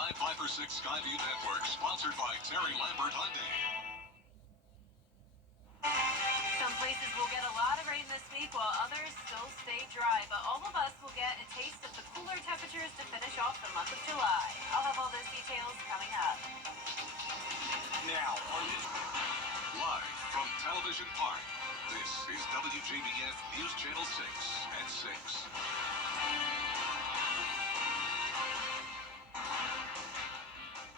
5x6 Skyview Network, sponsored by Terry Lambert Hyundai. Some places will get a lot of rain this week while others still stay dry, but all of us will get a taste of the cooler temperatures to finish off the month of July. I'll have all those details coming up. Now, live from Television Park, this is WJBF News Channel 6 at 6.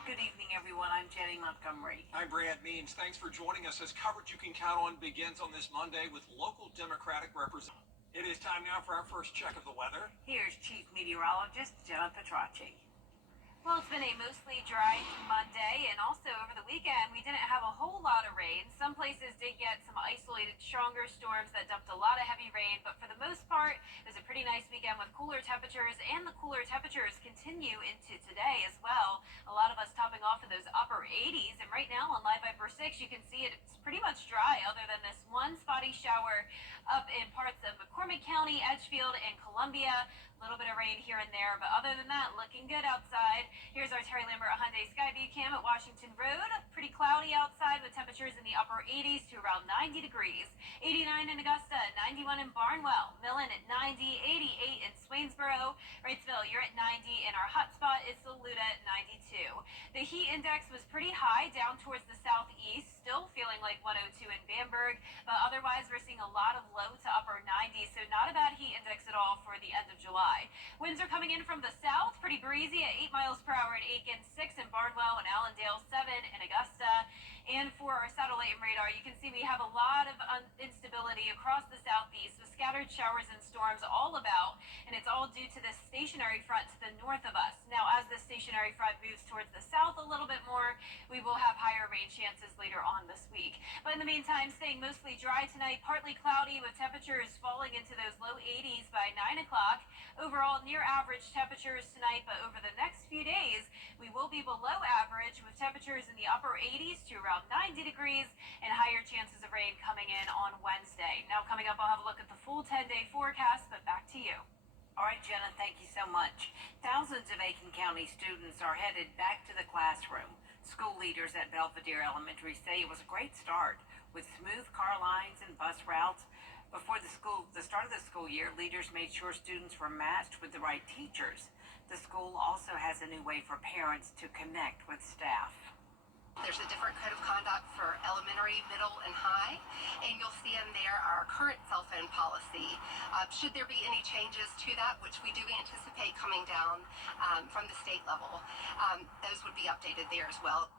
Good evening, everyone. I'm Jenny Montgomery. I'm Brad Means. Thanks for joining us as coverage you can count on begins on this Monday with local Democratic representatives. It is time now for our first check of the weather. Here's Chief Meteorologist Jenna Petracci. Well, it's been a mostly dry Monday, and also over the weekend, we didn't have a whole lot of rain. Some places did get some isolated, stronger storms that dumped a lot of heavy rain, but for the most part, it was a pretty nice weekend with cooler temperatures, and the cooler temperatures continue into today as well. A lot of us topping off in those upper 80s, and right now on Live Viper 6, you can see it's pretty much dry, other than this one spotty shower up in parts of McCormick County, Edgefield, and Columbia. A little bit of rain here and there, but other than that, looking good outside. Here's our Terry Lambert Hyundai Skyview cam at Washington Road. Pretty cloudy outside with temperatures in the upper 80s to around 90 degrees. 89 in Augusta, 91 in Barnwell, Millen at 90, 88 in Swainsboro. Wrightsville, you're at 90, and our hotspot is Saluda at 92. The heat index was pretty high down towards the southeast, still feeling like 102 in Bamberg, but otherwise we're seeing a lot of low to upper 90s, so not a bad heat index at all for the end of July. Winds are coming in from the south, pretty breezy at 8 miles per hour in Aiken, 6 in Barnwell and Allendale, 7 in Augusta. And for our satellite and radar, you can see we have a lot of instability across the southeast with scattered showers and storms all about, and it's all due to this stationary front to the north of us. Now, as this stationary front moves towards the south a little bit more, we will have higher rain chances later on this week. But in the meantime, staying mostly dry tonight, partly cloudy with temperatures falling into those low 80s by 9 o'clock. Overall, near average temperatures tonight, but over the next few days, we will be below average with temperatures in the upper 80s to around 90 degrees and higher chances of rain coming in on Wednesday. Now, coming up, I'll have a look at the full 10-day forecast, but back to you. All right, Jenna, thank you so much. Thousands of Aiken County students are headed back to the classroom. School leaders at Belvedere Elementary say it was a great start with smooth car lines and bus routes. Before the start of the school year, leaders made sure students were matched with the right teachers. The school also has a new way for parents to connect with staff. There's a different code of conduct for elementary, middle, and high, and you'll see in there our current cell phone policy. Should there be any changes to that, which we do anticipate coming down from the state level, those would be updated there as well.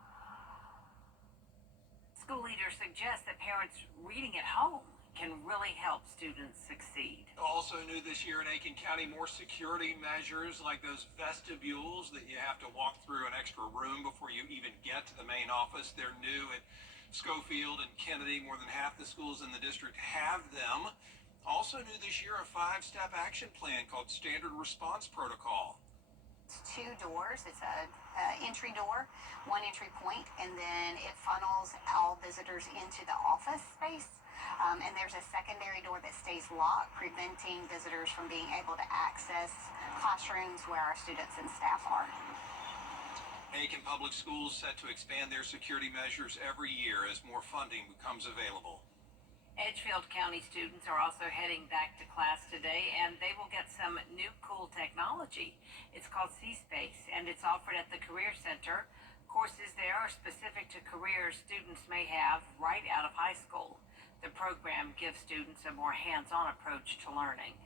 School leaders suggest that parents reading at home can really help students succeed. Also new this year in Aiken County, more security measures like those vestibules that you have to walk through an extra room before you even get to the main office. They're new at Schofield and Kennedy. More than half the schools in the district have them. Also new this year, a 5-step action plan called Standard Response Protocol. It's 2 doors. It's a entry door, 1 entry point, and then it funnels all visitors into the office space. And there's a secondary door that stays locked, preventing visitors from being able to access classrooms where our students and staff are. Aiken Public Schools set to expand their security measures every year as more funding becomes available. Edgefield County students are also heading back to class today, and they will get some new cool technology. It's called C-Space, and it's offered at the Career Center. Courses there are specific to careers students may have right out of high school. The program gives students a more hands-on approach to learning.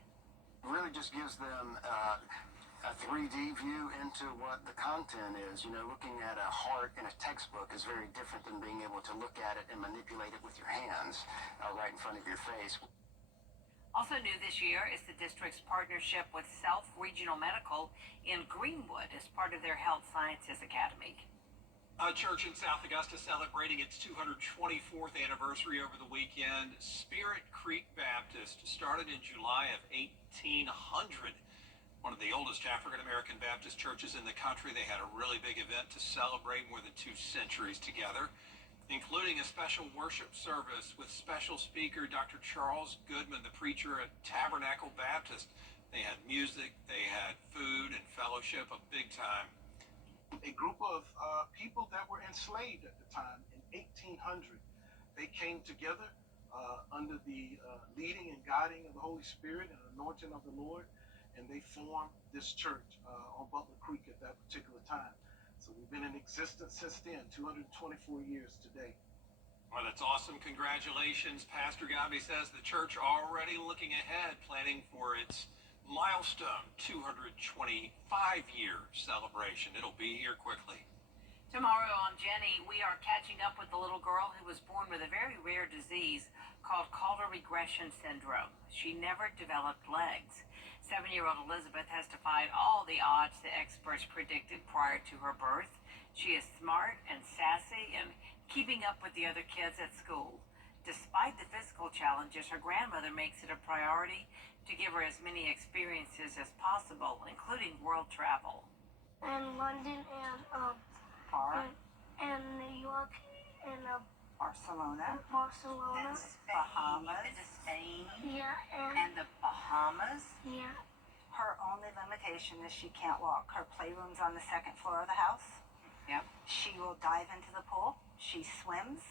It really just gives them a 3D view into what the content is. You know, looking at a heart in a textbook is very different than being able to look at it and manipulate it with your hands right in front of your face. Also new this year is the district's partnership with Self Regional Medical in Greenwood as part of their Health Sciences Academy. A church in South Augusta celebrating its 224th anniversary over the weekend. Spirit Creek Baptist started in July of 1800. One of the oldest African-American Baptist churches in the country. They had a really big event to celebrate more than 2 centuries together, including a special worship service with special speaker Dr. Charles Goodman, the preacher at Tabernacle Baptist. They had music, they had food and fellowship, a big time. A group of people that were enslaved at the time in 1800. They came together under the leading and guiding of the Holy Spirit and anointing of the Lord, and they formed this church on Butler Creek at that particular time. So we've been in existence since then, 224 years today. Well, that's awesome. Congratulations. Pastor Gabi says the church already looking ahead, planning for its milestone 225-year celebration. It'll be here quickly. Tomorrow on Jenny, we are catching up with the little girl who was born with a very rare disease called Calder regression syndrome. She never developed legs. 7-year-old Elizabeth has defied all the odds the experts predicted prior to her birth. She is smart and sassy and keeping up with the other kids at school. Despite the physical challenges, her grandmother makes it a priority to give her as many experiences as possible, including world travel. And London and New York and Barcelona, Bahamas, Spain, yeah, and the Bahamas. yeah. Her only limitation is she can't walk. Her playroom's on the second floor of the house. Yep. She will dive into the pool. She swims.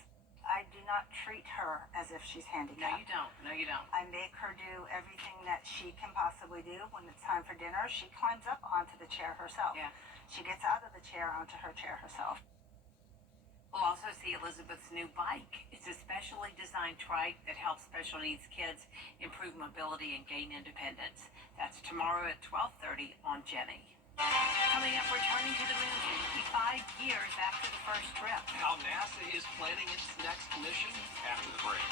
I do not treat her as if she's handicapped. No, you don't. I make her do everything that she can possibly do. When it's time for dinner, she climbs up onto the chair herself. Yeah. She gets out of the chair onto her chair herself. We'll also see Elizabeth's new bike. It's a specially designed trike that helps special needs kids improve mobility and gain independence. That's tomorrow at 12:30 on Jenny. Coming up, returning to the moon 55 years after the first trip. How NASA is planning its next mission after the break.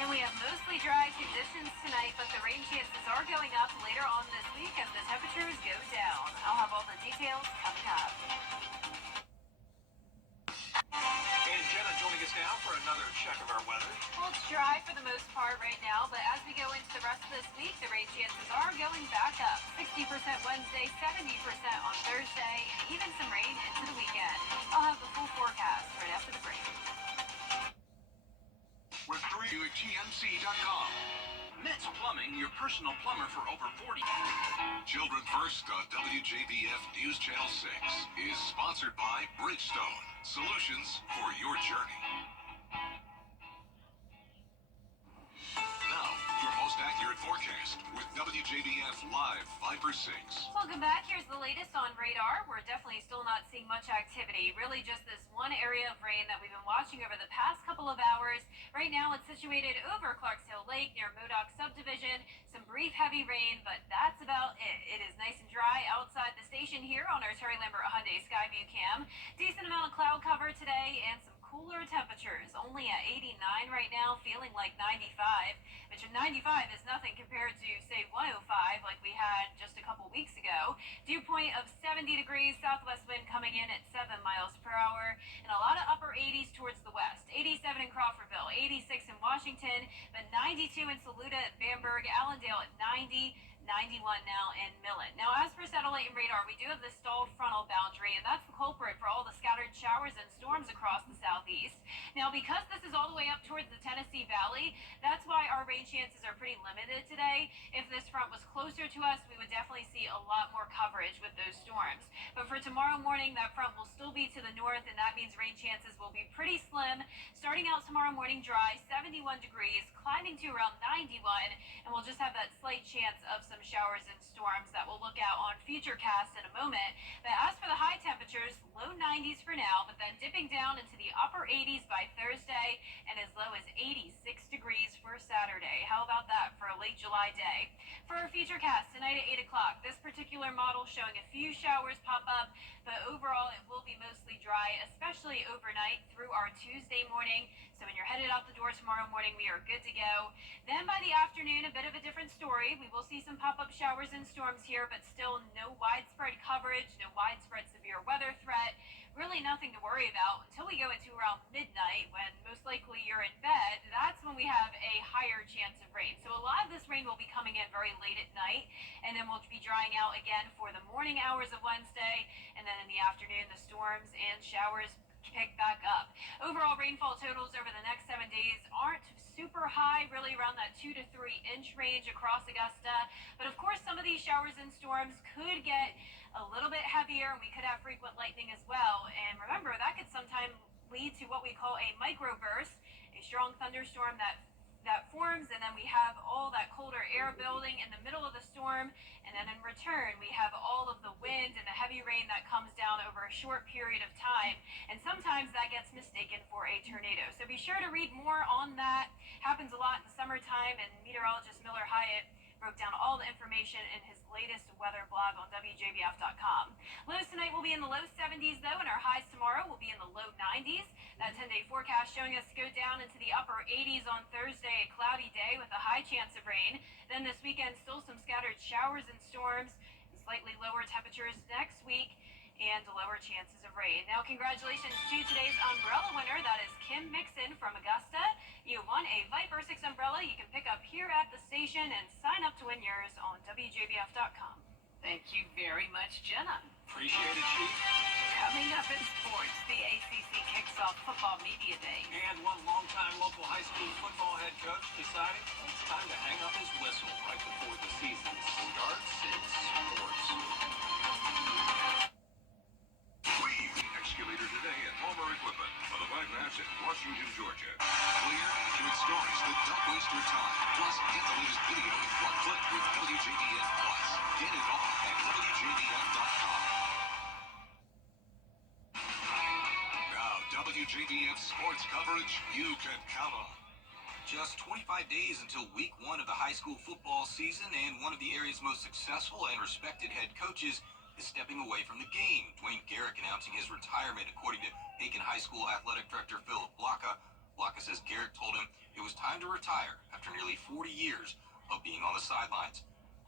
And we have mostly dry conditions tonight, but the rain chances are going up later on this week as the temperatures go down. I'll have all the details coming up. And Jenna joining us now for another check of our weather. Well, it's dry for the most part right now, but as we go into the rest of this week, the rain chances are going back up. 60% Wednesday, 70% on Thursday, and even some rain into the weekend. I'll have the full forecast right after the break. With 3UTNC.com. Metz Plumbing, your personal plumber for over 40. Children First on WJBF News Channel 6 is sponsored by Bridgestone. Solutions for your journey. Now, your most accurate forecast with WJBF Live 5/6. Welcome back. Here's the latest on radar. We're definitely still not seeing much activity. Really just this one area of rain that we've been watching over the past couple of hours. Right now it's situated over Clarks Hill Lake near Modoc Subdivision. Some brief heavy rain, but that's about it. It is nice and dry outside the station here on our Terry Lambert Hyundai Skyview cam. Decent amount of cloud cover today and some cooler temperatures. Only at 89 right now, feeling like 95. Which 95 is nothing compared to, say, 105 like we had just a couple weeks ago. Dew point of 70 degrees, southwest wind coming in at 7 miles per hour, and a lot of upper 80s towards the west. 87 in Crawfordville, 86 in Washington, but 92 in Saluda at Bamberg, Allendale at 90. 91 now in Millen. Now, as for satellite and radar, we do have the stalled frontal boundary, and that's the culprit for all the scattered showers and storms across the southeast. Now, because this is all the way up towards the Tennessee Valley, that's why our rain chances are pretty limited today. If this front was closer to us, we would definitely see a lot more coverage with those storms. But for tomorrow morning, that front will still be to the north, and that means rain chances will be pretty slim. Starting out tomorrow morning dry, 71 degrees, climbing to around 91, and we'll just have that slight chance of some showers and storms that we'll look at on Futurecast in a moment. But as for the high temperatures, low 90s for now, but then dipping down into the upper 80s by Thursday and as low as 86 degrees for Saturday. How about that for a late July day? For our Futurecast tonight at 8 o'clock, this particular model showing a few showers pop up, but overall it will be mostly dry, especially overnight through our Tuesday morning. So when you're headed out the door tomorrow morning, we are good to go. Then by the afternoon, a bit of a different story. We will see some pop-up showers and storms here, but still no widespread coverage, no widespread severe weather threat. Really nothing to worry about until we go into around midnight when most likely you're in bed. That's when we have a higher chance of rain. So a lot of this rain will be coming in very late at night, and then we'll be drying out again for the morning hours of Wednesday, and then in the afternoon, the storms and showers pick back up. Overall rainfall totals over the next 7 days aren't super high, really around that 2 to 3 inch range across Augusta. But of course, some of these showers and storms could get a little bit heavier, and we could have frequent lightning as well. And remember, that could sometimes lead to what we call a microburst, a strong thunderstorm that forms, and then we have all that colder air building in the middle of the storm, and then in return we have all of the wind and the heavy rain that comes down over a short period of time, and sometimes that gets mistaken for a tornado. So be sure to read more on that. Happens a lot in the summertime, and meteorologist Miller Hyatt broke down all the information in his latest weather blog on WJBF.com. Lows tonight will be in the low 70s, though, and our highs tomorrow will be in the low 90s. That 10-day forecast showing us go down into the upper 80s on Thursday, a cloudy day with a high chance of rain. Then this weekend, still some scattered showers and storms, and slightly lower temperatures next week, and lower chances of rain. Now, congratulations to today's umbrella winner. That is Kim Mixon from Augusta. You won a Viper 6 umbrella you can pick up here at the station, and sign up to win yours on WJBF.com. Thank you very much, Jenna. Appreciate it, Chief. Coming up in sports, the ACC kicks off Football Media Day. And one longtime local high school football head coach decided it's time to hang up his whistle right before the season starts in sports. Leave the excavator today at Palmer Equipment for the bypass in Washington, Georgia. Clear, accurate stories that don't waste your time. Plus, get the latest video in one click with WJBF Plus. Get it all at WJBF.com. Now, WJBF sports coverage you can count on. Just 25 days until week 1 of the high school football season, and one of the area's most successful and respected head coaches is stepping away from the game. Dwayne Garrick announcing his retirement, according to Aiken High School Athletic Director Philip Blaka. Blaka says Garrick told him it was time to retire after nearly 40 years of being on the sidelines.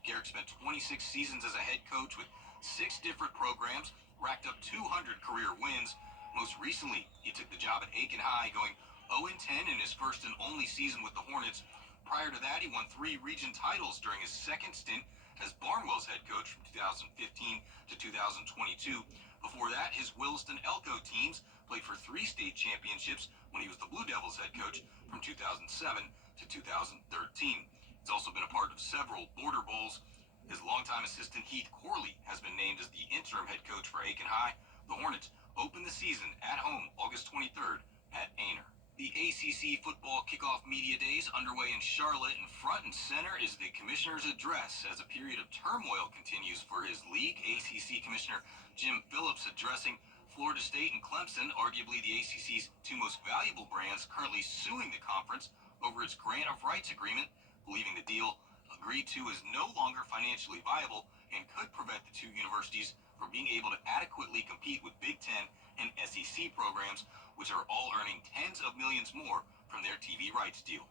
Garrick spent 26 seasons as a head coach with 6 different programs, racked up 200 career wins. Most recently, he took the job at Aiken High, going 0-10 in his first and only season with the Hornets. Prior to that, he won 3 region titles during his second stint as Barnwell's head coach from 2015 to 2022. Before that, his Williston Elko teams played for 3 state championships when he was the Blue Devils head coach from 2007 to 2013. He's also been a part of several Border Bowls. His longtime assistant Heath Corley has been named as the interim head coach for Aiken High. The Hornets open the season at home August 23rd at Aner. The ACC Football Kickoff Media Days underway in Charlotte, and front and center is the commissioner's address as a period of turmoil continues for his league. ACC Commissioner Jim Phillips addressing Florida State and Clemson, arguably the ACC's 2 most valuable brands, currently suing the conference over its grant of rights agreement, believing the deal agreed to is no longer financially viable and could prevent the 2 universities from being able to adequately compete with Big Ten and SEC programs, which are all earning tens of millions more from their TV rights deal.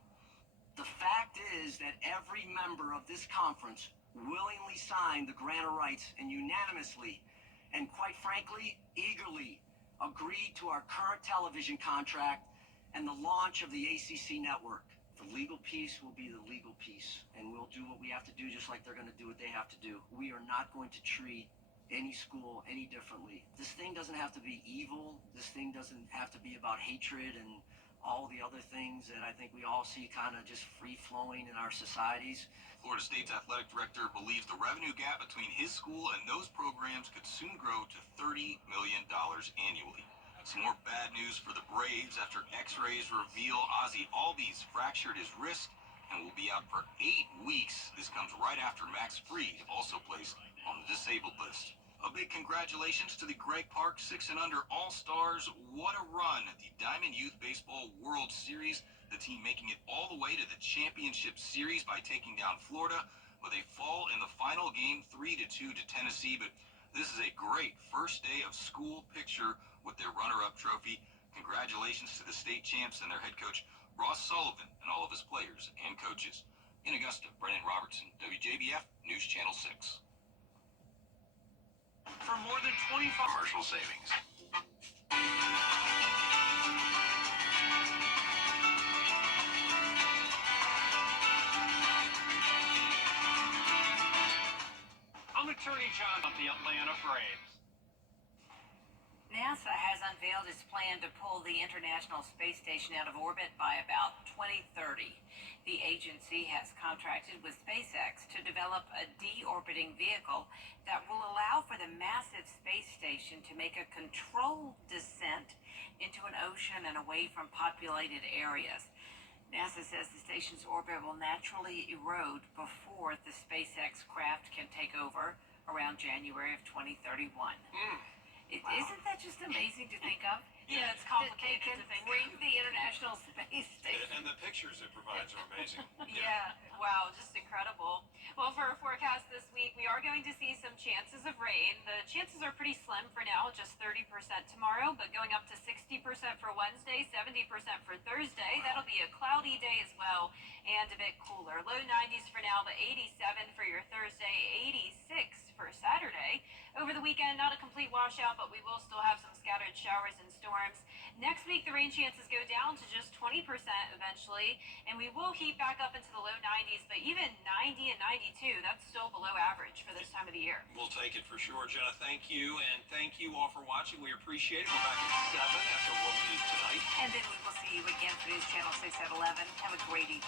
The fact is that every member of this conference willingly signed the grant of rights and unanimously, and quite frankly, eagerly agreed to our current television contract and the launch of the ACC network. The legal piece will be the legal piece, and we'll do what we have to do just like they're going to do what they have to do. We are not going to treat any school any differently. This thing doesn't have to be evil. This thing doesn't have to be about hatred and all the other things that I think we all see kind of just free-flowing in our societies. Florida State's athletic director believes the revenue gap between his school and those programs could soon grow to $30 million annually. Some more bad news for the Braves after x-rays reveal Ozzie Albies fractured his wrist and will be out for 8 weeks. This comes right after Max Fried, also placed on the disabled list. A big congratulations to the Greg Park 6 and Under All-Stars. What a run at the Diamond Youth Baseball World Series. The team making it all the way to the championship series by taking down Florida, but they fall in the final game 3-2 to Tennessee. But this is a great first day of school picture with their runner-up trophy. Congratulations to the state champs and their head coach, Ross Sullivan, and all of his players and coaches. In Augusta, Brennan Robertson, WJBF News Channel 6. For more than 25 Commercial savings. I'm Attorney John of the Atlanta Braves. NASA has unveiled its plan to pull the International Space Station out of orbit by about 2030. The agency has contracted with SpaceX to develop a deorbiting vehicle that will allow for the massive space station to make a controlled descent into an ocean and away from populated areas. NASA says the station's orbit will naturally erode before the SpaceX craft can take over around January of 2031. Isn't that just amazing to think of? Yeah, it's That they complicated can to think bring of. the International Space Station. And the pictures it provides are amazing. Yeah, wow, just incredible. Well, for our forecast this week, we are going to see some chances of rain. The chances are pretty slim for now, just 30% tomorrow, but going up to 60% for Wednesday, 70% for Thursday. That'll be a cloudy day as well and a bit cooler. Low 90s for now, but 87 for your Thursday, 86 for Saturday. Over the weekend, not a complete washout, but we will still have some scattered showers and storms. Next week, the rain chances go down to just 20% eventually, and we will heat back up into the low 90s, but even 90 and 92, that's still below average for this time of the year. We'll take it for sure. Jenna, thank you, and thank you all for watching. We appreciate it. We're back at 7 after World News Tonight. And then we will see you again for News Channel 6 at 11. Have a great evening.